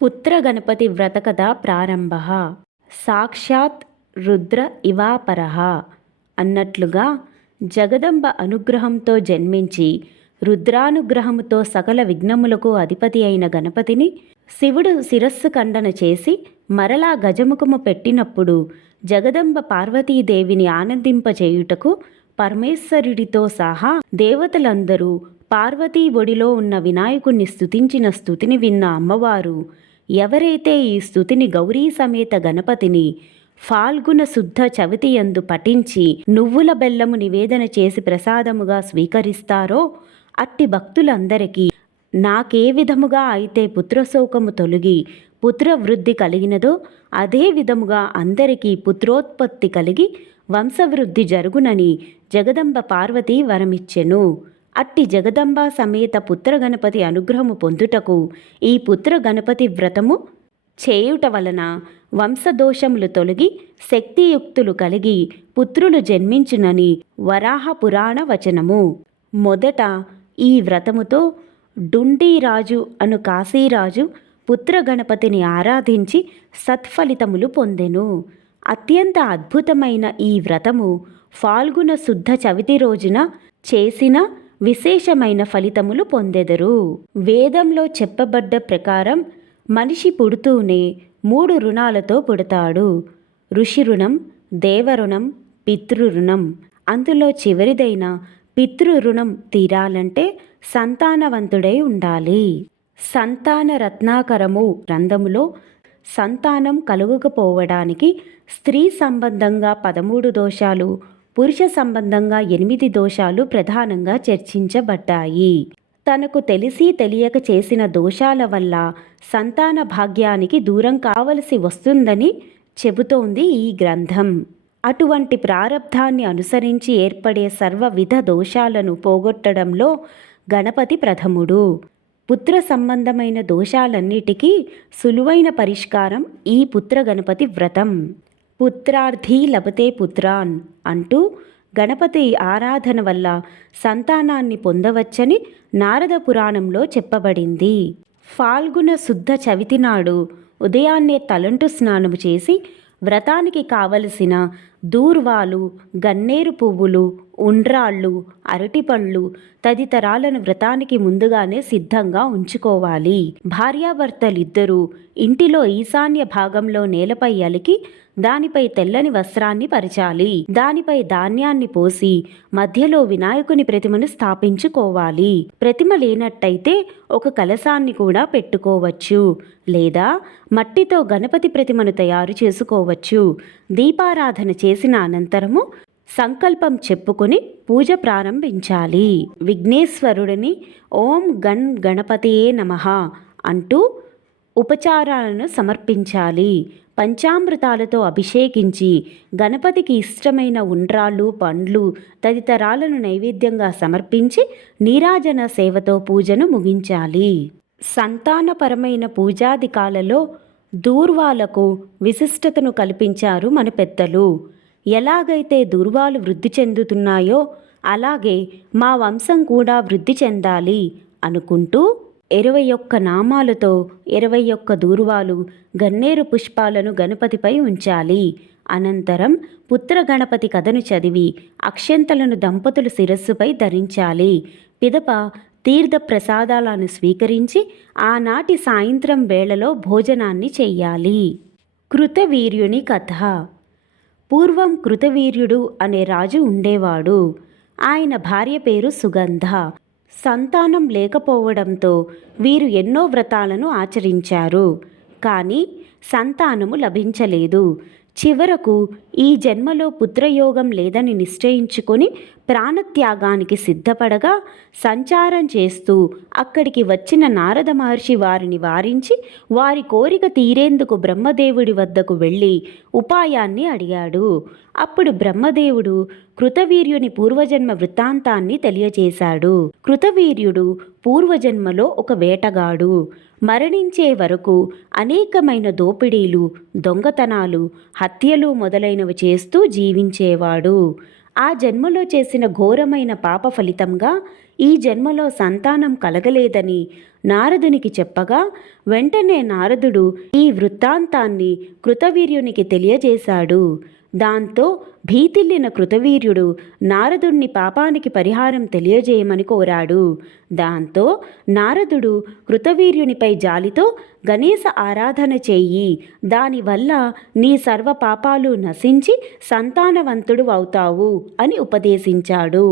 పుత్రగణపతి వ్రతకథ ప్రారంభ. సాక్షాత్ రుద్ర ఇవాపరః అన్నట్లుగా జగదంబ అనుగ్రహంతో జన్మించి రుద్రానుగ్రహముతో సకల విఘ్నములకు అధిపతి అయిన గణపతిని శివుడు శిరస్సు ఖండన చేసి మరలా గజముఖము పెట్టినప్పుడు జగదంబ పార్వతీదేవిని ఆనందింపచేయుటకు పరమేశ్వరుడితో సహా దేవతలందరూ పార్వతీ ఒడిలో ఉన్న వినాయకుణ్ణి స్తుతించిన స్తుతిని విన్న అమ్మవారు ఎవరైతే ఈ స్తుతిని గౌరీ సమేత గణపతిని ఫాల్గుణ శుద్ధ చవితియందు పఠించి నువ్వుల బెల్లము నివేదన చేసి ప్రసాదముగా స్వీకరిస్తారో అట్టి భక్తులందరికీ నాకే విధముగా అయితే పుత్రశోకము తొలగి పుత్రవృద్ధి కలిగినదో అదే విధముగా అందరికీ పుత్రోత్పత్తి కలిగి వంశవృద్ధి జరుగునని జగదంబ పార్వతి వరమిచ్చెను. అట్టి జగదంబ సమేత పుత్రగణపతి అనుగ్రహము పొందుటకు ఈ పుత్రగణపతి వ్రతము చేయుట వలన వంశదోషములు తొలగి శక్తియుక్తులు కలిగి పుత్రులు జన్మించునని వరాహ పురాణ వచనము. మొదట ఈ వ్రతముతో డుండీరాజు అను కాశీరాజు పుత్రగణపతిని ఆరాధించి సత్ఫలితములు పొందెను. అత్యంత అద్భుతమైన ఈ వ్రతము ఫాల్గుణ శుద్ధ చవితి రోజున చేసిన విశేషమైన ఫలితములు పొందెదరు. వేదంలో చెప్పబడ్డ ప్రకారం మనిషి పుడుతూనే 3 రుణాలతో పుడతాడు. ఋషి రుణం, దేవరుణం, పితృరుణం. అందులో చివరిదైన పితృరుణం తీరాలంటే సంతానవంతుడై ఉండాలి. సంతాన రత్నాకరము గ్రంథములో సంతానం కలుగకపోవడానికి స్త్రీ సంబంధంగా 13 దోషాలు, పురుష సంబంధంగా 8 దోషాలు ప్రధానంగా చర్చించబడ్డాయి. తనకు తెలిసి తెలియక చేసిన దోషాల వల్ల సంతాన భాగ్యానికి దూరం కావలసి వస్తుందని చెబుతోంది ఈ గ్రంథం. అటువంటి ప్రారబ్ధాన్ని అనుసరించి ఏర్పడే సర్వవిధ దోషాలను పోగొట్టడంలో గణపతి ప్రథముడు. పుత్ర సంబంధమైన దోషాలన్నిటికీ సులువైన పరిష్కారం ఈ పుత్రగణపతి వ్రతం. పుత్రార్థి లభతే పుత్రాన్ అంటూ గణపతి ఆరాధన వల్ల సంతానాన్ని పొందవచ్చని నారద పురాణంలో చెప్పబడింది. ఫాల్గుణ శుద్ధ చవితి నాడు ఉదయాన్నే తలంటు స్నానము చేసి వ్రతానికి కావలసిన దూర్వాలు, గన్నేరు పువ్వులు, ఉండ్రాళ్ళు, అరటిపళ్ళు తదితరాలను వ్రతానికి ముందుగానే సిద్ధంగా ఉంచుకోవాలి. భార్యాభర్తలిద్దరూ ఇంటిలో ఈశాన్య భాగంలో నేలపై అలికి దానిపై తెల్లని వస్త్రాన్ని పరిచాలి. దానిపై ధాన్యాన్ని పోసి మధ్యలో వినాయకుని ప్రతిమను స్థాపించుకోవాలి. ప్రతిమ లేనట్టయితే ఒక కలశాన్ని కూడా పెట్టుకోవచ్చు, లేదా మట్టితో గణపతి ప్రతిమను తయారు చేసుకోవచ్చు. దీపారాధన చేసిన అనంతరము సంకల్పం చెప్పుకొని పూజ ప్రారంభించాలి. విఘ్నేశ్వరుడిని ఓం గణ్ గణపతియే నమః అంటూ ఉపచారాలను సమర్పించాలి. పంచామృతాలతో అభిషేకించి గణపతికి ఇష్టమైన ఉండ్రాళ్ళు, పండ్లు తదితరాలను నైవేద్యంగా సమర్పించి నీరాజన సేవతో పూజను ముగించాలి. సంతానపరమైన పూజాదికాలలో దూర్వాలకు విశిష్టతను కల్పించారు మన పెద్దలు. ఎలాగైతే దూర్వాలు వృద్ధి చెందుతున్నాయో అలాగే మా వంశం కూడా వృద్ధి చెందాలి అనుకుంటూ 21 నామాలతో 21 దూర్వాలు, గన్నేరు పుష్పాలను గణపతిపై ఉంచాలి. అనంతరం పుత్ర గణపతి కథను చదివి అక్షంతలను దంపతులు శిరస్సుపై ధరించాలి. పిదప తీర్థ ప్రసాదాలను స్వీకరించి ఆనాటి సాయంత్రం వేళలో భోజనాన్ని చెయ్యాలి. కృతవీర్యుని కథ. పూర్వం కృతవీర్యుడు అనే రాజు ఉండేవాడు. ఆయన భార్య పేరు సుగంధ. సంతానం లేకపోవడంతో వీరు ఎన్నో వ్రతాలను ఆచరించారు. కానీ సంతానము లభించలేదు. చివరకు ఈ జన్మలో పుత్రయోగం లేదని నిశ్చయించుకొని ప్రాణత్యాగానికి సిద్ధపడగా సంచారం చేస్తూ అక్కడికి వచ్చిన నారద మహర్షి వారిని వారించి వారి కోరిక తీరేందుకు బ్రహ్మదేవుడి వద్దకు వెళ్ళి ఉపాయాన్ని అడిగాడు. అప్పుడు బ్రహ్మదేవుడు కృతవీర్యుని పూర్వజన్మ వృత్తాంతాన్ని తెలియజేశాడు. కృతవీర్యుడు పూర్వజన్మలో ఒక వేటగాడు. మరణించే వరకు అనేకమైన దోపిడీలు, దొంగతనాలు, హత్యలు మొదలైనవి చేస్తూ జీవించేవాడు. ఆ జన్మలో చేసిన ఘోరమైన పాప ఫలితంగా ఈ జన్మలో సంతానం కలగలేదని నారదునికి చెప్పగా వెంటనే నారదుడు ఈ వృత్తాంతాన్ని కృతవీర్యునికి తెలియజేశాడు. దాంతో భీతిల్లిన కృతవీర్యుడు నారదుణ్ణి పాపానికి పరిహారం తెలియజేయమని కోరాడు. దాంతో నారదుడు కృతవీర్యునిపై జాలితో గణేశ ఆరాధన చెయ్యి, దానివల్ల నీ సర్వ పాపాలు నశించి సంతానవంతుడు అవుతావు అని ఉపదేశించాడు.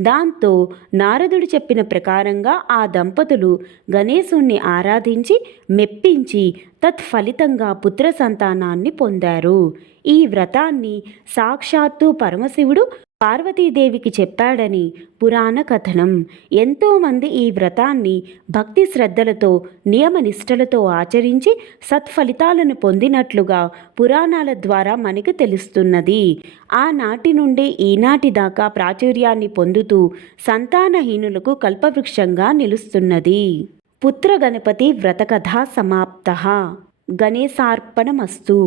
దాంతో నారదుడు చెప్పిన ప్రకారంగా ఆ దంపతులు గణేశుణ్ణి ఆరాధించి మెప్పించి తత్ఫలితంగా పుత్ర సంతానాన్ని పొందారు. ఈ వ్రతాన్ని సాక్షాత్తు పరమశివుడు పార్వతీదేవికి చెప్పాడని పురాణ కథనం. ఎంతోమంది ఈ వ్రతాన్ని భక్తి శ్రద్ధలతో నియమనిష్టలతో ఆచరించి సత్ఫలితాలను పొందినట్లుగా పురాణాల ద్వారా మనకు తెలుస్తున్నది. ఆనాటి నుండి ఈనాటి దాకా ప్రాచుర్యాన్ని పొందుతూ సంతానహీనులకు కల్పవృక్షంగా నిలుస్తున్నది. పుత్ర గణపతి వ్రతకథ సమాప్త. గణేశార్పణమస్తు.